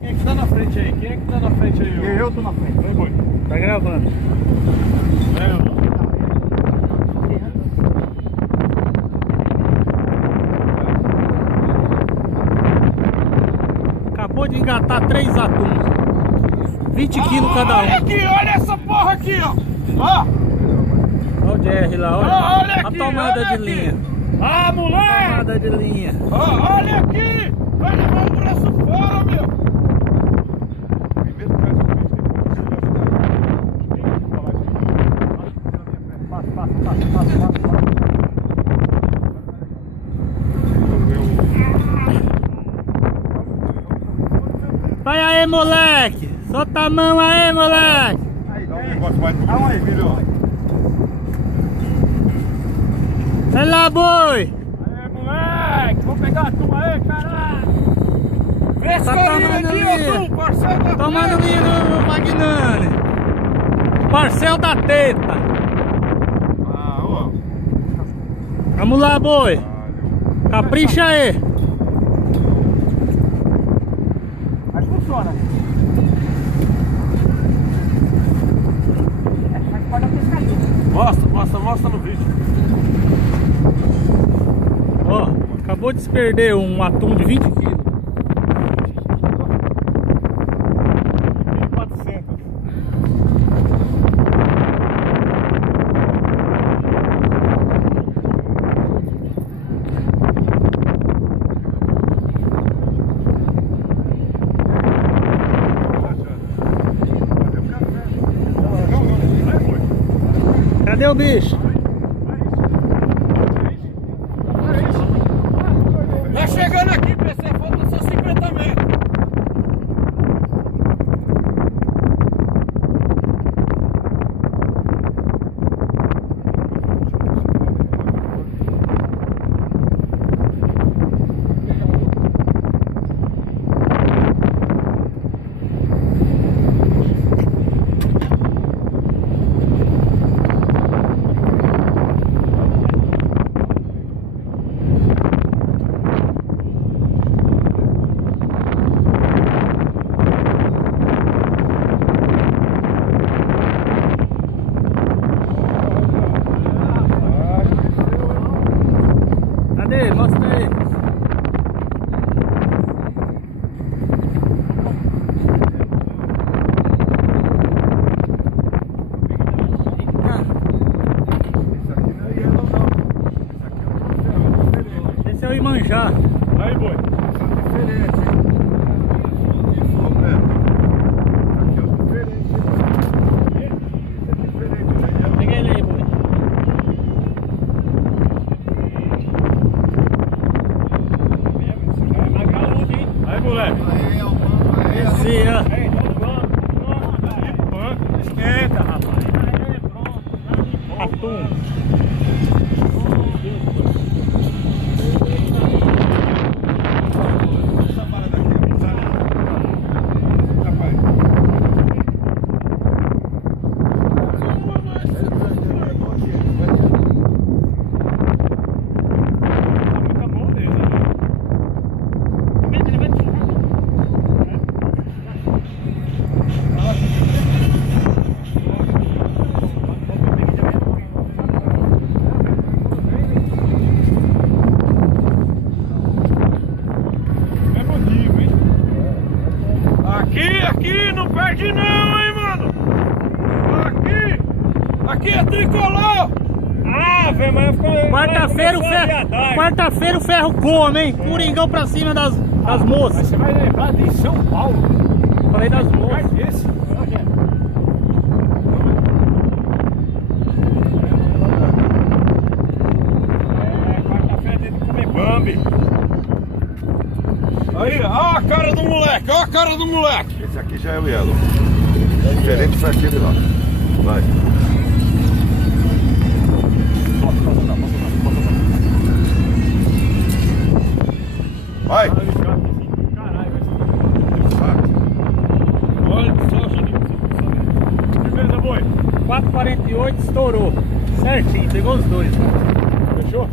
Quem é que tá na frente aí? Quem é que tá na frente aí? Eu tô na frente. Vai, boi. Tá gravando. Acabou de engatar 3 atuns. 20 quilos cada um. Olha aqui, olha essa porra aqui, ó. Ó. Olha o JR lá, olha. Olha aqui, a tomada olha de aqui. linha. Ah, moleque! Tomada de linha. Ó, olha aqui! Vai levar o braço fora, meu! Vai aí, moleque! Solta a mão aí, moleque! Aí, filho. Vai lá, boi! Aí, moleque! Vamos pegar a turma aí, caralho! Pescaria aqui, ó, tu, parcel da Tomando linha no Magnani. Parcel da teta. Ah, ó. Vamos lá, boi. Capricha aí. Mas funciona. Faz parte da pescaria. Mostra no vídeo. Ó, acabou de se perder um atum de 20 quilos. 1.400. Cadê o bicho? Tá chegando aqui, PC, falta só 50 metros. Cadê? Mostra aí. Esse é o Imanjá. Aí, boi. Pega ele aí, boi. Aí, moleque. Esse, ó. Esquenta, rapaz. Atum. Aqui não perde não, hein, mano. Aqui é tricolor. Ah, velho, mas quarta-feira o ferro come, hein? Coringão pra cima das moças. Você vai lembrar de São Paulo. Falei das moças. Esse. Quarta-feira tem que comer Bambi. Aí, ó a cara do moleque, ó a cara do moleque. Esse aqui já é o yellow. É diferente foi aquele lá. Vai. Vai. Olha só, Juninho. Beleza, boi. 4,48 estourou. Certinho, pegou os dois. Fechou?